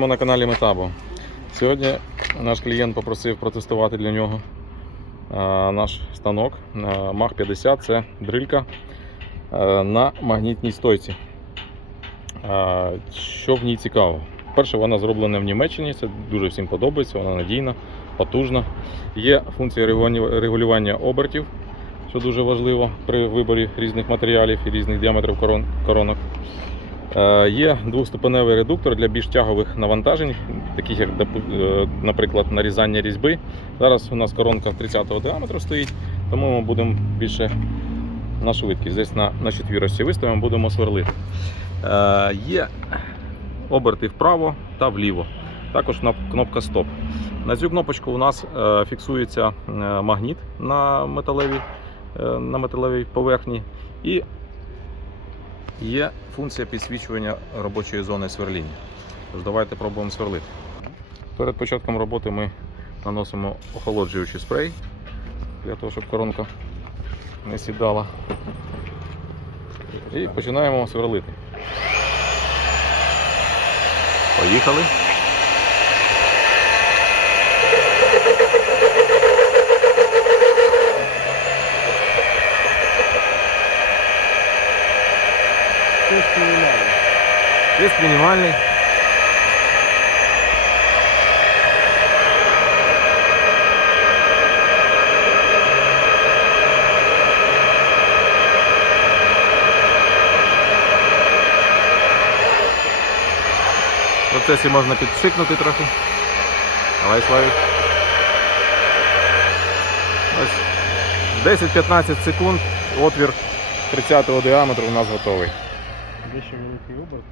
Ми на каналі Метабо. Сьогодні наш клієнт попросив протестувати для нього наш станок Мах 50 це дрилька на магнітній стойці. Що в ній цікаво? Перше, вона зроблена в Німеччині, це дуже всім подобається, вона надійна, потужна. Є функція регулювання обертів, що дуже важливо при виборі різних матеріалів і різних діаметрів коронок. Е, Є двохступеневий редуктор для більш тягових навантажень, таких як, е, наприклад, нарізання різьби. Зараз у нас коронка 30-го діаметру стоїть, тому ми будемо більше на швидкість. Десь на, на четвірочці виставимо, будемо сверлити. Е, Є оберти вправо та вліво. Також кнопка стоп. На цю кнопочку у нас фіксується магніт на металевій, на металевій поверхні. І Є функція підсвічування робочої зони сверління. Тож давайте пробуємо сверлити. Перед початком роботи ми наносимо охолоджуючий спрей для того, щоб коронка не сідала. І починаємо сверлити. Поїхали. Тиск мінімальний. В процесі можна підпшикнути трохи. Давай, Славік. Ось 10-15 секунд, отвір 30-го діаметру у нас готовий. Дещо великий оберт.